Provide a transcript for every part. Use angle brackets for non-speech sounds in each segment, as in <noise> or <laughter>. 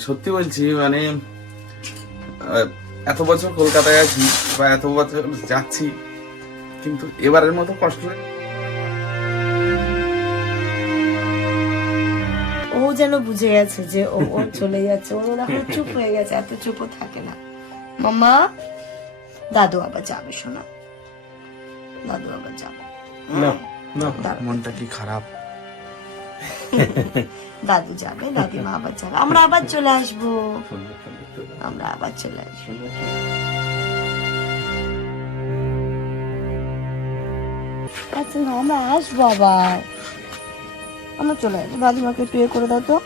সত্যি বলছি মানে এত বছর কলকাতায় আছি বা এত বছর যাচ্ছি কিন্তু এবারের মতো কষ্ট ও যেন বুঝে গেছে যে ও ও চলে যাচ্ছে ও এখন <laughs> চুপ হয়ে গেছে এত চুপও থাকে না। মামা দাদু আবার যাবে শোনা। দাদু আবার যাবে। দাঁড়া, মনটা কি খারাপ? দাদু যাবে, দাদিমা আবার যাবে। আমরা আবার চলে আসব। আমরা আবার চলে আসব। আচ্ছা না, আমরা আসব আবার। আমরা চলে আসব। দাদিমাকে একটু ইয়ে করে দাও তো।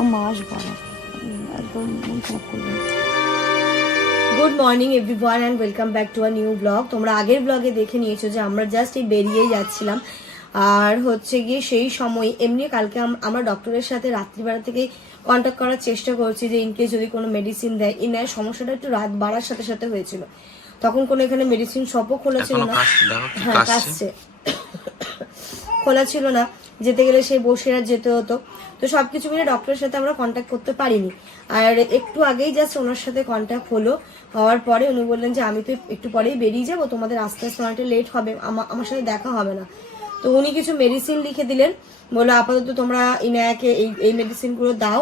আমরা আসব একদম মন খারাপ করবে good morning everyone and welcome back to a new blog তোমরা আগের ব্লগে দেখে নিয়েছো যে আমরা জাস্ট এই বেরিয়েই যাচ্ছিলাম। আর হচ্ছে গিয়ে সেই সময় এমনি কালকে আম- আমরা ডক্টরের সাথে রাত্রিবেলা থেকে কন্ট্যাক্ট করার চেষ্টা করছি যে ইনকেস যদি কোনো মেডিসিন দেয়। ইনার সমস্যাটা একটু রাত বাড়ার সাথে সাথে হয়েছিল। তখন কোনো এখানে মেডিসিন শপও খোলা ছিল না। হ্যাঁ কাশছে খোলা ছিল না। যেতে গেলে সেই বসে আর যেতে হতো। তো সবকিছু মিলে ডক্টরের সাথে আমরা কন্ট্যাক্ট করতে পারিনি। আর একটু আগেই জাস্ট ওনার সাথে কন্ট্যাক্ট হলো। হওয়ার পরে উনি বললেন যে আমি তো একটু পরেই বেরিয়ে যাব। তোমাদের আস্তে আস্তে অনেকটা লেট হবে। আমা- আমার সাথে দেখা হবে না। তো উনি কিছু মেডিসিন লিখে দিলেন। বলল, আপাতত তোমরা ইনায়াকে এই এই মেডিসিনগুলো দাও,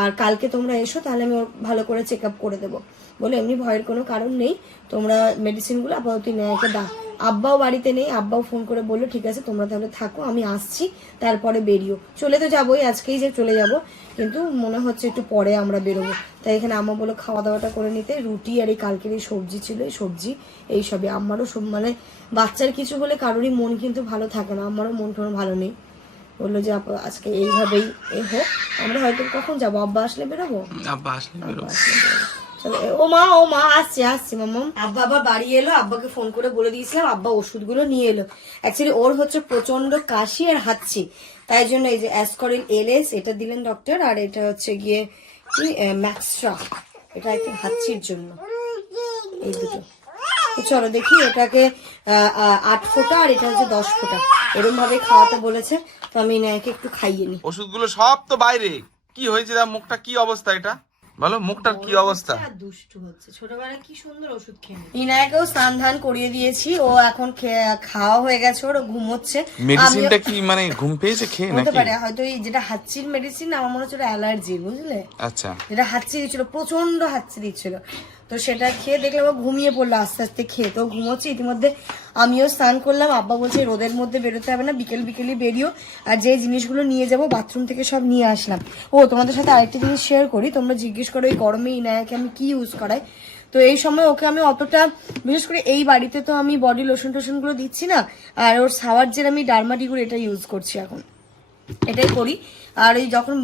আর কালকে তোমরা এসো, তাহলে আমি ভালো করে চেক আপ করে দেবো। বলে এমনি ভয়ের কোনো কারণ নেই, তোমরা মেডিসিনগুলো আপাতত ইনায়াকে দাও। আব্বাও বাড়িতে নেই, আব্বাও ফোন করে বলল, ঠিক আছে, তোমরা তাহলে থাকো, আমি আসছি, তারপরে বেরিও। চলে তো যাবোই, আজকেই যে চলে যাব। কিন্তু মনে হচ্ছে একটু পরে আমরা বেরোবো। তাই এখানে আম্মা বলল খাওয়া দাওয়াটা করে নিতে। রুটি আর এই কালকের এই সবজি ছিল এই সবজি এই সবই। আমারও সব মানে বাচ্চার কিছু হলে কারোরই মন কিন্তু ভালো থাকে না। আমারও মন টন ভালো নেই। বলল যে আজকে এইভাবেই এ হোক। আমরা হয়তো কখন যাব? আব্বা আসলে বেরোবো? আব্বা আসলে বেরোবো। ও মা ও মা আসছে আসছে মামা আব্বা আবার বাড়ি এলো আব্বাকে ফোন করে বলে দিয়েছিলাম আব্বা ওষুধগুলো নিয়ে এলো। অ্যাকচুয়ালি ওর হচ্ছে প্রচণ্ড কাশি আর হাঁচি। তাই জন্য এই যে অ্যাসকরিন এলএস, এটা দিলেন ডক্টর আর এটা হচ্ছে গিয়ে কি ম্যাক্সট্রা। এটা একটু হাঁচির জন্য। এই দুটো। চলো দেখি, এটাকে আট ফোঁটা আর এটা হচ্ছে দশ ফোঁটা। এরকম ভাবে খাওয়াতে বলেছে, তো আমি একটু খাইয়ে নিই। ওষুধগুলো সব তো বাইরে। কি হয়েছে মুখটা? কি অবস্থা এটা? বলো মুখটার কি অবস্থা? আর দুষ্টু হচ্ছে। ছোটবেলায় কি সুন্দর ওষুধ খেয়ে ইনায়াকেও স্নান ধান করিয়ে দিয়েছি ও এখন খাওয়া হয়ে গেছে ওর ঘুমোচ্ছে। মেডিসিনটা কি মানে ঘুম পেয়েছে খেয়ে হতে পারে হয়তো এই যেটা হাঁচির মেডিসিন আমার মনে হচ্ছে অ্যালার্জি বুঝলে? আচ্ছা। যেটা হাঁচি দিচ্ছিল প্রচণ্ড হাঁচি দিচ্ছিল। তো সেটা খেয়ে দেখলাম ও ঘুমিয়ে পড়ল আস্তে আস্তে খেয়ে। তো ঘুমোচ্ছে, ইতিমধ্যে আমিও স্নান করলাম। আব্বা বলছে, রোদের মধ্যে বেরোতে হবে না, বিকেল বিকেলই বেরিও। আর যে জিনিসগুলো নিয়ে যাব, বাথরুম থেকে সব নিয়ে আসলাম। ও, তোমাদের সাথে আরেকটা জিনিস শেয়ার করি। তোমরা জিজ্ঞেস করো, এই গরমে ইনায়াকে আমি কি ইউজ করাই? তো এই সময় ওকে আমি অতটা, বিশেষ করে এই বাড়িতে তো আমি বডি লোশন টোশনগুলো দিচ্ছি না, আর ওর সাওয়ার যে আমি ডার্মাটিগুলো এটা ইউজ করছি এখন। এটাই করি। আর ওই যখন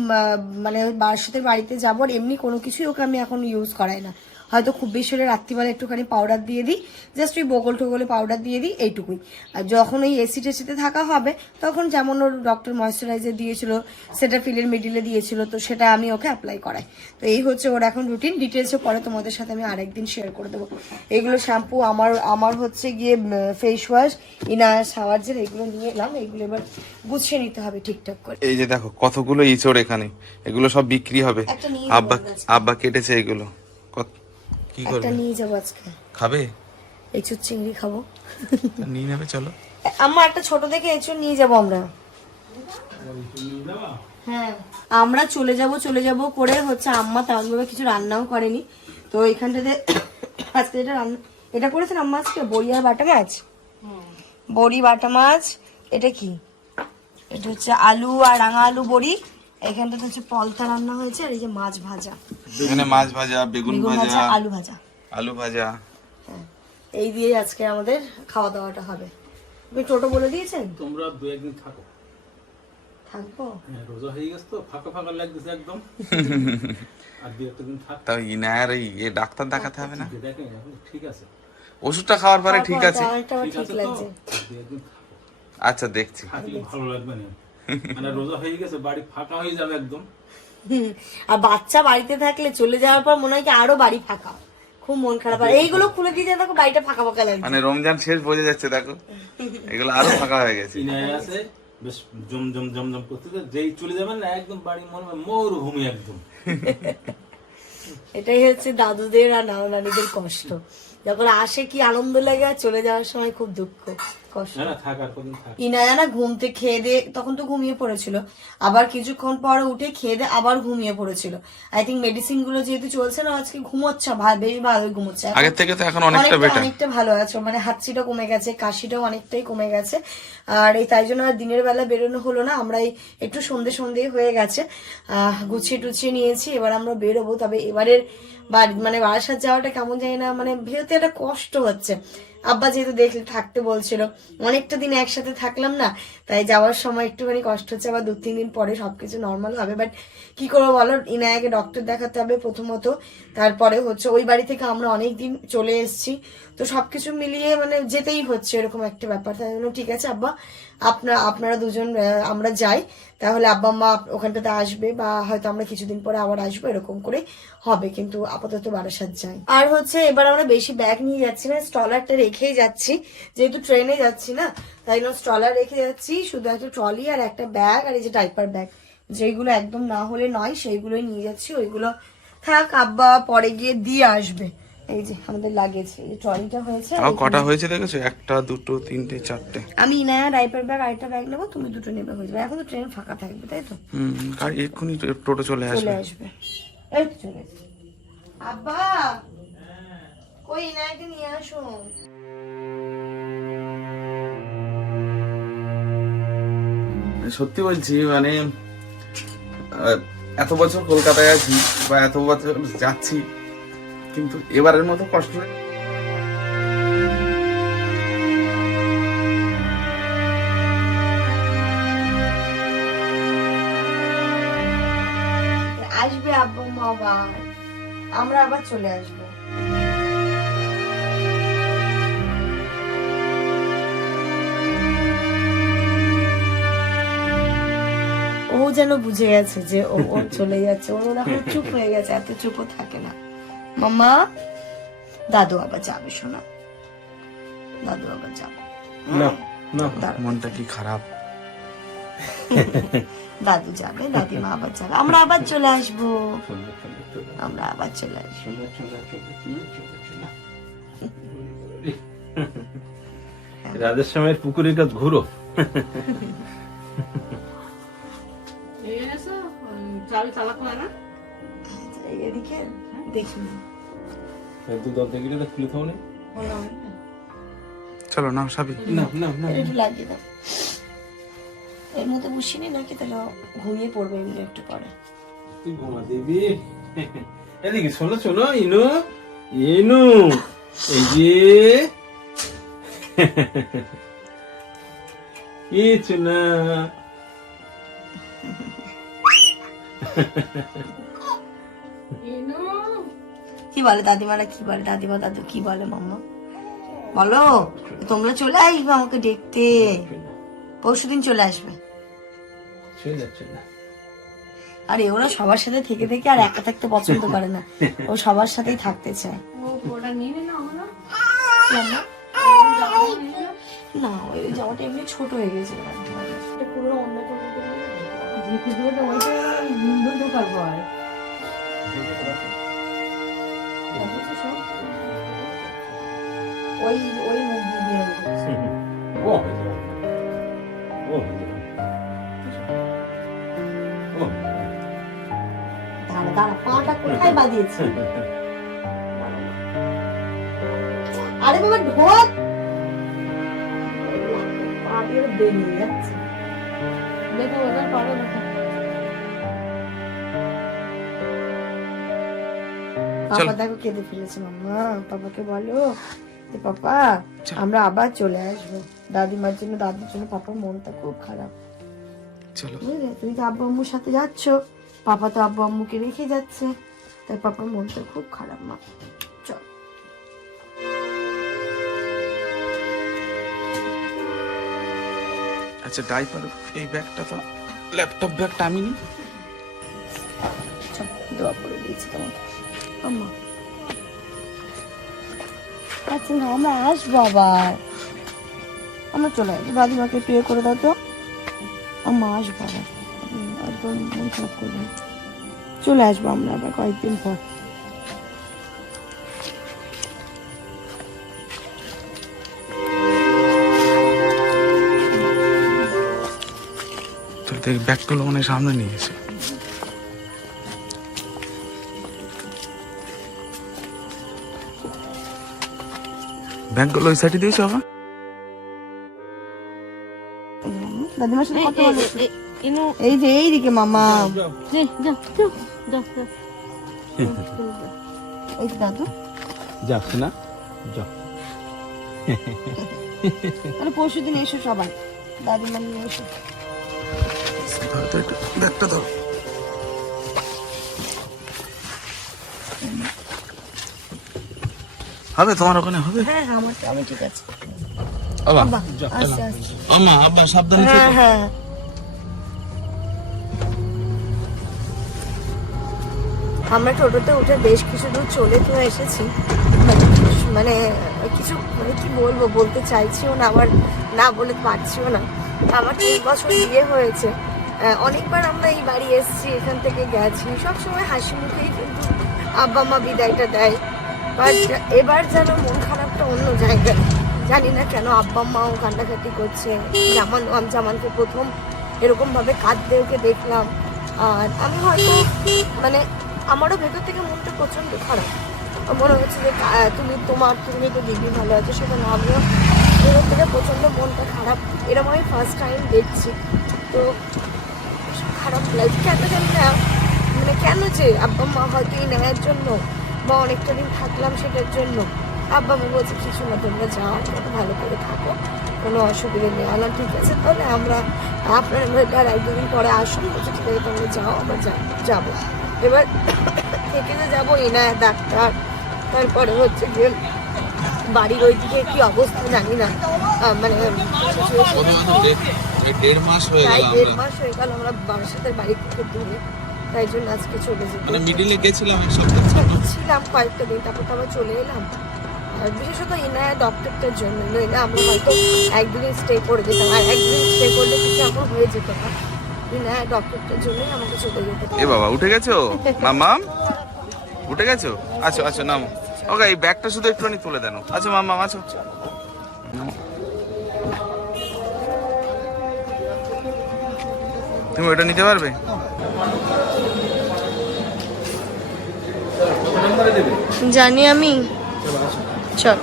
মানে বারাসাতের বাড়িতে যাব, আর এমনি কোনো কিছুই ওকে আমি এখন ইউজ করাই না। হয়তো খুব বেশি হলে রাত্রিবেলা একটুখানি পাউডার দিয়ে দিই। জাস্ট ওই বগল টগলে পাউডার দিয়ে দিই এইটুকুই। আর যখন ওই এসি টেসিতে থাকা হবে তখন যেমন ওর ডক্টর ময়শ্চারাইজার দিয়েছিল সেটা ফিলের মিডিলে দিয়েছিল তো সেটা আমি ওকে অ্যাপ্লাই করাই। তো এই হচ্ছে ওর এখন রুটিন ডিটেলসে পরে তোমাদের সাথে আমি আরেকদিন শেয়ার করে দেবো। এগুলো শ্যাম্পু আমার আমার হচ্ছে গিয়ে face wash inner shower gel এগুলো নিয়ে এলাম। এগুলো এবার গুছিয়ে নিতে হবে ঠিকঠাক করে। এই যে দেখো কতগুলো ইঁচড় এখানে। এগুলো সব বিক্রি হবে। আব্বা আব্বা কেটেছে এগুলো। কি একটা নিয়ে যাব আজকে। খাবে? এঁচুর চিংড়ি খাব। নিয়ে নেবে চলো। আম্মা একটা ছোট দেখে এঁচুর নিয়ে যাব আমরা। হ্যাঁ আমরা চলে যাব চলে যাব করে হচ্ছে আম্মা তেমন ভাবে কিছু রান্নাও করেনি। তো এখানটাতে আজকে এটা রান্না এটা করেছেন আম্মা আজকে? বড়ি আর বাটা মাছ? বড়ি বাটা মাছ এটা কি? এটা হচ্ছে আলু আর রাঙা আলু বড়ি। এখানটাতে হচ্ছে পলতা রান্না হয়েছে আর এই যে মাছ ভাজা। এখানে মাছ ভাজা বেগুন ভাজা আলু ভাজা। আলু ভাজা। এই দিয়ে আজকে আমাদের খাওয়া দাওয়াটা হবে। আপনি টোটো বলে দিয়েছেন? তোমরা দু একদিন থাকো। থাকব? হ্যাঁ, রোজা হয়ে গেছে তো ফাঁকা ফাঁকা লাগতেছে একদম। আর দু একটা থাক। তাও ইনায়ার এই ডাক্তার দেখাতে হবে না? যে ঠিক আছে ওষুধটা খাওয়ার পরে ঠিক আছে? ঠিক আচ্ছা দেখছি। ভালো লাগবে না। মানে রোজা হয়ে গেছে বাড়ি ফাঁকা হয়ে যাবে একদম। আর বাচ্চা বাড়িতে থাকলে চলে যাওয়ার পর মনে হয় কি আরও বাড়ি ফাঁকা। খুব মন খারাপ। আর এইগুলো খুলে দিয়ে যায় দেখো বাড়িটা ফাঁকা ফাঁকা লাগছে। মানে রমজান শেষ বোঝা যাচ্ছে দেখো। এগুলো আরও ফাঁকা হয়ে গেছে। আছে বেশ জম জম জম জম করতেছে যেই চলে যাবেন না একদম বাড়ি মনে হয় মরুভূমি একদম। এটাই হচ্ছে দাদুদের আর নানা নানিদের কষ্ট। যখন আসে কি আনন্দ লাগে আর চলে যাওয়ার সময় খুব দুঃখ। কষ্ট। না না থাক আর কদিন থাক। ইনায়া না ঘুমতে খেয়ে দিয়ে তখন তো ঘুমিয়ে পড়েছিল। আবার কিছুক্ষণ পর উঠে খেয়ে দিয়ে আবার ঘুমিয়ে পড়েছিল। আই থিঙ্ক মেডিসিনগুলো যেহেতু চলছে না আজকে ঘুমোচ্ছে বেশ ভালোই ঘুমোচ্ছে। আগের থেকে তো এখন অনেকটা বেটার অনেকটা ভালো আছে মানে হাঁচিটা কমে গেছে কাশিটাও অনেকটাই কমে গেছে। আর এই তাই জন্য আর দিনের বেলা বেরোনো হলো না আমরা একটু সন্ধে সন্ধে হয়ে গেছে। আহ, গুছিয়ে টুছিয়ে নিয়েছি এবার আমরা বেরোবো। তবে এবারের বাড়ি মানে বারাসাত যাওয়াটা কেমন জানি না মানে ভেবেতে একটা কষ্ট হচ্ছে। আব্বা যেহেতু দেখলে থাকতে বলছিল, অনেকটা দিন একসাথে থাকলাম না, তাই যাওয়ার সময় একটুখানি কষ্ট হচ্ছে, আবার দু তিন দিন পরে সব কিছু নর্মাল হবে বাট কি করব বলো, ইনায়াকে ডক্টর দেখাতে হবে প্রথমত, তারপরে হচ্ছে ওই বাড়ি থেকে আমরা অনেক দিন চলে এসছি, তো সব কিছু মিলিয়ে মানে যেতেই হচ্ছে এরকম একটা ব্যাপার, তাই জন্য ঠিক আছে আব্বা আপনারা আপনারা দুজন আমরা যাই, তাহলে আব্বা মা ওখানটাতে আসবে বা হয়তো আমরা কিছুদিন পরে আবার আসব, এরকম করে হবে, কিন্তু আপাতত বারাসাত যাই। আর হচ্ছে এবার আমরা বেশি ব্যাগ নিয়ে যাচ্ছি না স্টলারটা রেখেই যাচ্ছি, যেহেতু ট্রেনে যাচ্ছি না, তাই জন্য স্টলার রেখে যাচ্ছি, শুধু একটা ট্রলি আর একটা ব্যাগ আর এই যে ডাইপার ব্যাগ যেগুলো একদম না হলে নয়, সেইগুলোই নিয়ে যাচ্ছি, ওইগুলো থাক, আব্বা পরে গিয়ে দিয়ে আসবে। এই যে আমাদের লাগেজ এই যে ট্রলিটা হয়েছে আর কটা হয়েছে দেখেছ? একটা দুটো তিনটে চারটে। আমি ইনায়া ডাইপার ব্যাগ আরেকটা ব্যাগ নেব তুমি দুটো নেবে হয়ে যাবে। এখন তো ট্রেন ফাঁকা থাকবে তাই তো? হুম গাড়ি এক্ষুনি টোটো চলে চলে আসবে। আসবে এই তো চলে আসবে আব্বা কই ইনায়াকে নিয়ে আসুন সত্যি বলছি মানে এত বছর কলকাতায় আছি বা এত বছর যাচ্ছি কিন্তু এবারের মতো কষ্ট আসবে আব্বা মা আমরা আবার চলে আসব। ও যেন বুঝে গেছে যে ও ও <laughs> চলে যাচ্ছে। ওর এখন চুপ হয়ে গেছে এত চুপও থাকে না। মামা দাদু আবার যাবে শোনা। দাদু আবার যাবে। না না মনটা কি খারাপ? <laughs> দাদু যাবে দাদিমা আবার যাবে। আমরা আবার চলে আসব। আমরা আবার চলে আসব। <laughs> রাজের সময় পুকুরের কাজ ঘুরো। এই এদিকে। দেখি। না দু দরজা গেলে তো খুলে থাও না চলো না সাবি। না না না। একটু লাগিয়ে দাও। এর মধ্যে বসিনি নাকি তাহলে ঘুমিয়ে পড়বে এমনি একটু পরে? তুই ঘুমা দিবি? এদিকে শোনো শোনো ইনু। ইনু এই যে। কিছু না কি বলে দাদিমারা? কি বলে দাদিমা দাদু? কি বলে মাম্মা? বলো তোমরা চলে আসবে আমাকে দেখতে। পরশু দিন চলে আসবে আর ওরা সবার সাথে থেকে থেকে আর একা থাকতে পছন্দ করে না। ও সবার সাথেই থাকতে চায়। না ওই জামাটা এমনি ছোট হয়ে গেছে। পুরো অন্য কোনো ওই ওই মুখ দিয়ে বের করছে। <laughs> ও হয়ে যাবে। ও হয়ে যাবে। দাঁড়া দাঁড়া পাটা কোথায় বাঁধিয়েছি আরে বাবা ঢোক পা দিয়ে বেরিয়ে যাচ্ছে। দেখো ওদের পারে দেখো পাপা দেখো কেঁদে ফেলেছে মাম্মা পাপাকে বলো যে পাপা আমরা আবার চলে আসব। দাদিমার জন্য দাদির জন্য পাপার মনটা খুব খারাপ। চলো। তুমি তো আব্বু আম্মুর সাথে যাচ্ছ। পাপা তো আব্বু আম্মুকে রেখে যাচ্ছে। তাই পাপার মনটা খুব খারাপ মা। আচ্ছা ডাইপার এই ব্যাগটা তো ল্যাপটপ ব্যাগটা আমি চল দোয়া করে দিয়েছি তোমাকে। আম্মা আচ্ছা না, আমরা আসব আবার। আমরা চলে আসব। দাদিমাকে প্রে করে দাও তো। আমার মা আসব আবার। একদম মন খারাপ করবে চলে আসব আমরা আবার কয়েকদিন পর। দেখ, ব্যাগগুলো মানে সামনে নিয়ে এসে ব্যাগগুলো ওই সাইডে দিয়েছ আবার দাদিমার সাথে কথা বলো। এই যে এইদিকে মামা। এই দাদু। যাচ্ছে না যা। তাহলে পরশু দিন এসো সবাই। দাদিমা নিয়ে এসো। একটু ব্যাগটা ধরো। হবে? তোমার ওখানে হবে? হ্যাঁ হ্যাঁ আমার আমি ঠিক আছে। আস্তে আস্তে আমা আব্বা সাবধানে হ্যাঁ হ্যাঁ। আমরা টোটোতে উঠে বেশ কিছু দূর চলে তো এসেছি। মানে কিছু- মানে মানে কি বলব বলতে চাইছিও না আবার না বলে পারছিও না। আমার তিন বছর বিয়ে হয়েছে। অনেকবার আমরা এই বাড়ি এসেছি এখান থেকে গেছি। সবসময় হাসি মুখেই কিন্তু আব্বা মা বিদায়টা দেয়। বাট এবার যেন মন খারাপটা অন্য জায়গায়। জানি না কেন আব্বা মাও কান্নাকাটি করছে। জামান জামানকে প্রথম এরকম ভাবে কাঁদতে ওকে দেখলাম। আর আমি হয়তো মানে আমারও ভেতর থেকে মনটা প্রচণ্ড খারাপ। মনে হচ্ছে যে তুমি তোমার, তুমি তো দিদি ভালো আছে সেখানে আমিও ভেতর থেকে প্রচণ্ড মনটা খারাপ। এরকম আমি ফার্স্ট টাইম দেখছি। তো খারাপ লাগছে কেন জানি না। মানে কেন যে আব্বা মা হয়তো এই নেওয়ার জন্য বা অনেকটা দিন থাকলাম সেটার জন্য। আব্বা মা বলছে কিছু না তোমরা যাও তোমরা ভালো করে থাকো। কোনো অসুবিধা নেই। আলাম ঠিক আছে তাহলে আমরা আপনার আর এক দুদিন পরে আসুন। বলছে ঠিক আছে তোমরা যাও আমরা যাব। এবার থেকে যে যাব এনা ডাক্তার। তারপরে হচ্ছে যে বাড়ির ওইদিকে কি অবস্থা জানি না। মানে দেড় মাস হয়ে হয়ে গেল আমরা বারাসাতের বাড়ি থেকে দূরে। তাই জন্য আজকে চলে যেতে মানে মিডিলে গেছিলাম এক সপ্তাহ ছিলাম কয়েকটা দিন তারপর তো আবার চলে এলাম। আর বিশেষত ইনায়া ডক্টরটার জন্য নইলে আমরা হয়তো একদিন স্টে করে যেতাম আর একদিন স্টে করলে কিছু আমার হয়ে যেত না। ইনায়া ডক্টরটার জন্যই আমাকে চলে যেতে এ বাবা উঠে গেছো? উঠে গেছো? আচ্ছা আচ্ছা নামো। ওকে এই ব্যাগটা শুধু একটুখানি তুলে দেন। আচ্ছা মামাম আছো নামো। তুমি ওটা নিতে পারবে? জানি আমি। চল।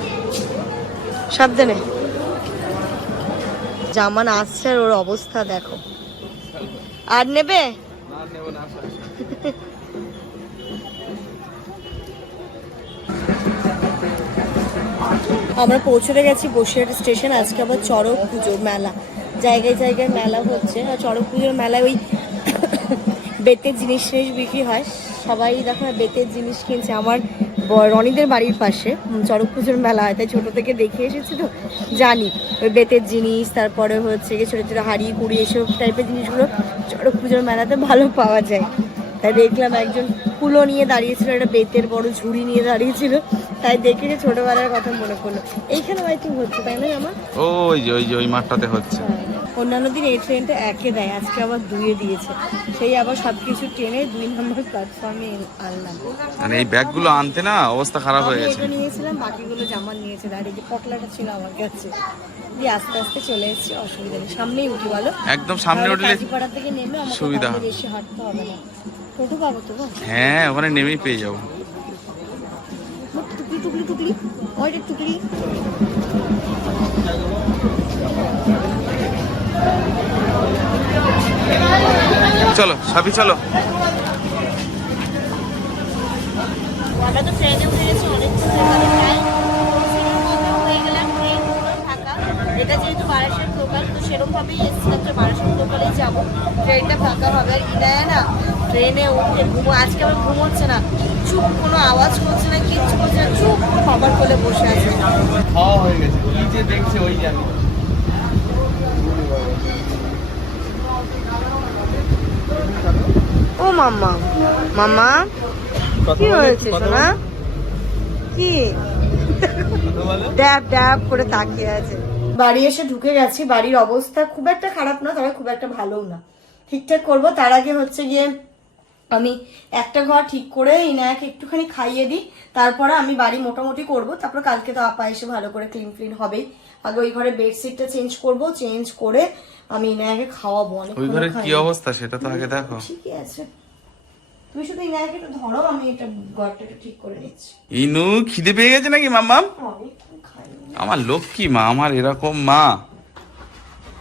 সাবধানে। জামান আসছে আর ওর অবস্থা দেখো। আর নেবে? আমরা পৌঁছতে গেছি বসিরহাট স্টেশন আজকে আবার চড়ক পুজোর মেলা। জায়গায় জায়গায় মেলা হচ্ছে। আর চড়ক পুজোর মেলায় ওই <coughs> বেতের জিনিস টিনিস বিক্রি হয়। সবাই দেখো বেতের জিনিস কিনছে। আমার রনিদের বাড়ির পাশে চড়ক পুজোর মেলা হয় তাই ছোটো থেকে দেখে এসেছি তো জানি। ওই বেতের জিনিস তারপরে হচ্ছে গিয়ে ছোটো ছোটো হাড়ি কুড়ি এসব টাইপের জিনিসগুলো চড়ক পুজোর মেলাতে ভালো পাওয়া যায়। তাই দেখলাম একজন কুলো নিয়ে দাঁড়িয়েছিল একটা বেতের বড় ঝুড়ি নিয়ে দাঁড়িয়েছিল তাই দেখে যে ছোটবেলার কথা মনে পড়ল। এইখানে হয়তো হচ্ছে তাই না আমার ওই যে ওই যে ওই মাঠটাতে হচ্ছে। অন্যান্য দিন এই ট্রেনটা একে দেয় আজকে আবার দুয়ে দিয়েছে। সেই আবার সব কিছু ট্রেনে দুই নম্বর প্ল্যাটফর্মে আনলাম। মানে এই ব্যাগগুলো আনতে না অবস্থা খারাপ হয়ে গেছে। নিয়েছিলাম বাকিগুলো জামা নিয়েছে। আর এই যে পটলাটা ছিল আমার কাছে দিয়ে আস্তে আস্তে চলে এসেছি অসুবিধা নেই। সামনেই উঠি বলো? একদম সামনে উঠলে কাজীপাড়া থেকে নেমে আমাকে সুবিধা। হবে। বেশি হাঁটতে হবে না। টোটো পাবো তো হ্যাঁ ওখানে নেমেই পেয়ে যাব। টুকলি টুকলি টুকলি ওইটা টুকলি চলো সাবি চলো। তো এটা যেহেতু বারাসাত লোকাল সেরকমভাবেই এসেছিলাম যে বারাসাত লোকালেই যাব। ট্রেনটা ফাঁকা হবে। আর ইনায়া না ট্রেনে উঠে ঘুমো আজকে আবার ঘুমোচ্ছে না। চুপ কোনো আওয়াজ করছে না কিচ্ছু করছে না চুপ খবর করে বসে আছে। খাওয়া হয়ে গেছে যে দেখছে ওই জানি ও মাম্মা। মাম্মা? কি হয়েছে সোনা? কি? ড্যাব ড্যাব করে তাকিয়ে আছে। বাড়ি এসে ঢুকে গেছি বাড়ির অবস্থা খুব একটা খারাপ না তবে খুব একটা ভালোও না। ঠিকঠাক করব তার আগে হচ্ছে গিয়ে আমি একটা ঘর ঠিক করে ইনায়াকে একটুখানি খাইয়ে দিই তারপরে আমি বাড়ি মোটামুটি করব তারপর কালকে তো আপা এসে ভালো করে ক্লিন ক্লিন হবে আগে ওই ঘরে বেডশিটটা চেঞ্জ করব চেঞ্জ করে আমি ইনায়াকে খাওয়াবো অনেক ওই ঘরের কি অবস্থা সেটা তো আগে দেখো। ঠিকই আছে। তুমি শুধু ইনায়াকে একটু ধরো আমি এটা ঘরটাকে ঠিক করে নিচ্ছি। ইনু খিদে পেয়ে গেছে নাকি মাম্মাম? আমার লক্ষ্মী মা আমার এরকম মা।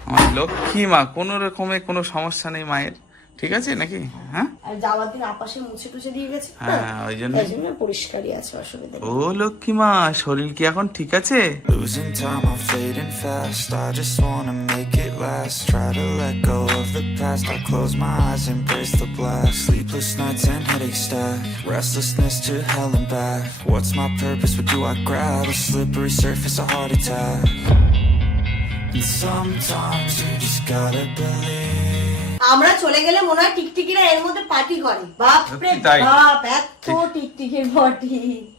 আমার লক্ষ্মী মা কোনো রকমে কোনো সমস্যা নেই মায়ের। ঠিক আছে নাকি হ্যাঁ আর যাওয়ার দিন আপাশে মুছে টুছে দিয়ে গেছে হ্যাঁ ওই জন্য তাই জন্য পরিষ্কারই আছে অসুবিধা ও লক্ষ্মী মা শরীর কি এখন ঠিক আছে Losing time, I'm fading fast. I just wanna make it last. Try to let go of the past. I close my eyes, embrace the blast. Sleepless nights and headaches stack. Restlessness to hell and back. What's my purpose? What do I grab? A slippery surface, a heart attack. And sometimes you just gotta believe. আমরা চলে গেলে মনে হয় টিকটিকিরা এর মধ্যে party করে। বাপরে তাই। বাপ এত টিকটিকির পার্টি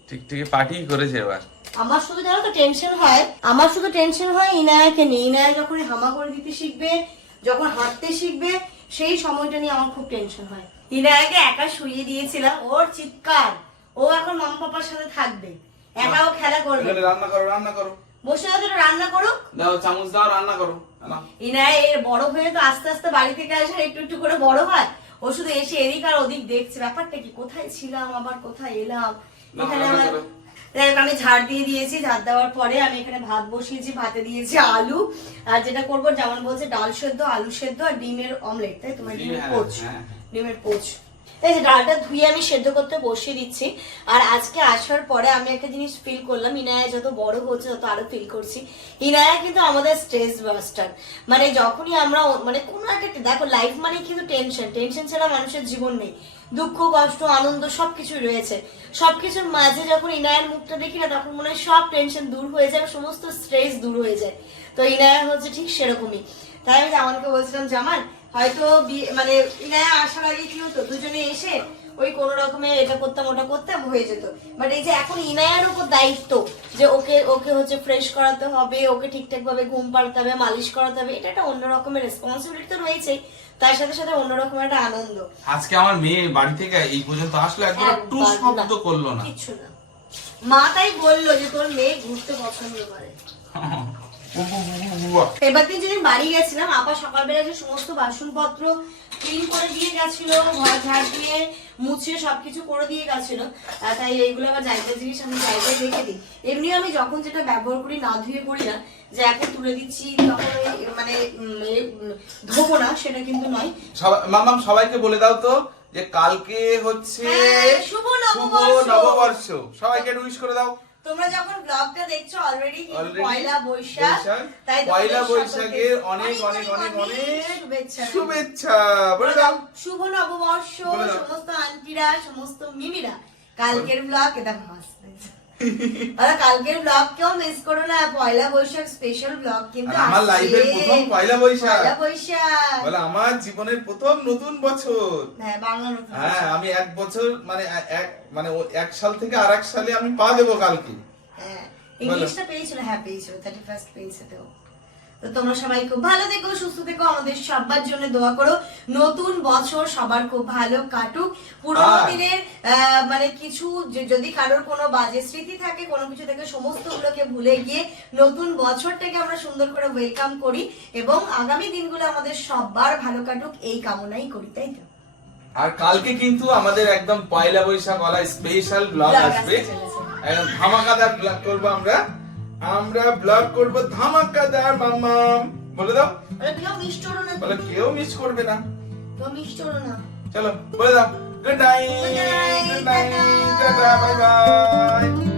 ঠিক পার্টি করেছে এবার। আমার শুধু জানো তো টেনশন হয় আমার শুধু টেনশন হয় ইনায়াকে নিয়ে। ইনায়া যখন হামা করে দিতে শিখবে যখন হাঁটতে শিখবে সেই সময়টা নিয়ে আমার খুব টেনশন হয়। ইনায়াকে একা শুইয়ে দিয়েছিলাম ওর চিৎকার। ও এখন মাম পাপার সাথে থাকবে। একা ও খেলা করবে। রান্না করো রান্না করো। বসে আছে রান্না করুক। দাও চামচ দাও রান্না করো। ইনায় এর বড় হয়ে তো আস্তে আস্তে বাড়ি থেকে আসে একটু একটু করে বড় হয়। ও শুধু এসে এদিক আর ওদিক দেখছে। ব্যাপারটা কি? কোথায় ছিলাম? আবার কোথায় এলাম? এখানে আমার আমি ঝাড় দিয়ে দিয়েছি। ঝাড় দেওয়ার পরে আমি এখানে ভাত বসিয়েছি ভাতে দিয়েছি আলু। আর যেটা করব যেমন বলছে ডাল সেদ্ধ আলু সেদ্ধ আর ডিমের অমলেট তাই তোমার ডিমের হ্যাঁ, পোচ। হ্যাঁ। ডিমের পোচ। এই যে ডালটা ধুয়ে আমি সেদ্ধ করতে বসিয়ে দিচ্ছি। আর আজকে আসার পরে আমি একটা জিনিস ফিল করলাম। ইনায়া যত বড় হচ্ছে, তত আরও ফিল করছি। ইনায়া কিন্তু আমাদের স্ট্রেস বাস্টার মানে যখনই আমরা মানে কোনো একটা দেখো লাইফ মানে কিন্তু টেনশন টেনশন ছাড়া মানুষের জীবন নেই। দুঃখ, কষ্ট, আনন্দ সবকিছুই রয়েছে। সবকিছুর মাঝে যখন ইনায়ের মুখটা দেখি না, তখন মনে হয় সব টেনশন দূর হয়ে যায়, সমস্ত স্ট্রেস দূর হয়ে যায়। তো ইনায়া হচ্ছে ঠিক সেরকমই। তাই আমি জামানকে বলছিলাম, জামান হয়তো মানে ইনায়া আসার আগে কি হতো? দুজনে এসে ওই কোন রকমে এটা করতাম ওটা করতাম হয়ে যেত। বাট এই যে এখন ইনায়ার উপর দায়িত্ব যে ওকে ওকে হচ্ছে ফ্রেশ করাতে হবে ওকে ঠিকঠাক ভাবে ঘুম পাড়াতে হবে মালিশ করাতে হবে এটা একটা অন্য রকমের রেসপন্সিবিলিটি তো রয়েছেই। তার সাথে সাথে অন্যরকম একটা আনন্দ। আজকে আমার মেয়ে বাড়ি থেকে এই পর্যন্ত আসলো একবার শব্দ। করল না। কিচ্ছু না। মা তাই বলল যে তোর মেয়ে ঘুরতে পছন্দ করে। এবার দিন যেদিন বাড়ি গেছিলাম আপা সকালবেলা যে সমস্ত বাসনপত্র ক্লিন করে দিয়ে গেছিল ঘর ঝাড় দিয়ে মুছে সবকিছু করে দিয়ে গেছিল তাই এইগুলো আবার জায়গায় জিনিস আমি জায়গায় রেখে দিই। এমনি আমি যখন যেটা ব্যবহার করি না ধুয়ে করি না যে এখন তুলে দিচ্ছি তখন মানে ধোবো না সেটা কিন্তু নয়। মামাম সবাইকে বলে দাও তো যে কালকে হচ্ছে হ্যাঁ, শুভ। নববর্ষ। সবাইকে উইশ করে দাও। তোমরা যখন ব্লগটা দেখছ অলরেডি পয়লা বৈশাখ বৈশাখ। তাই পয়লা বৈশাখের অনেক অনেক অনেক অনেক শুভেচ্ছা। শুভেচ্ছা। বলে দাও। শুভ নববর্ষ সমস্ত আন্টিরা সমস্ত মিমিরা। কালকের ব্লগ এটা মাস। আর কালকের ব্লগ কেউ মিস করো না পয়লা বৈশাখ স্পেশাল ব্লগ কিন্তু আমার। লাইফের প্রথম পয়লা বৈশাখ। পয়লা বৈশাখ। বলে আমার জীবনের প্রথম নতুন বছর। হ্যাঁ বাংলা নতুন হ্যাঁ আমি এক বছর মানে এক মানে এক সাল থেকে আর এক সালে আমি পা দেবো কালকে। হ্যাঁ ইংলিশটা পেয়েছিল হ্যাঁ পেয়েছিল থার্টি ফার্স্ট পেয়েছে তো। তো তোমরা সবাই খুব ভালো থেকো সুস্থ থেকো আমাদের সবার জন্য দোয়া করো। নতুন বছর সবার খুব ভালো কাটুক। পুরোনো দিনের মানে কিছু যদি কারোর কোনো বাজে স্মৃতি থাকে কোনো কিছু থেকে সমস্ত গুলোকে ভুলে গিয়ে নতুন বছরটাকে আমরা সুন্দর করে ওয়েলকাম করি এবং আগামী দিনগুলো আমাদের সবার ভালো কাটুক এই কামনাই করি তাই তো? আর কালকে কিন্তু আমাদের একদম পয়লা বৈশাখ ওলা স্পেশাল ব্লগ আসবে। একদম ধামাকাদার ব্লগ করব আমরা। আমরা ব্লগ করব ধামাকাদার মাম্মাম বলে দাও। আরে কেউ মিস করো না। বলে কেউ মিস করবে না। কেউ মিস করো না। চলো বলে দাও। Good night good night. Ta-ta. Bye bye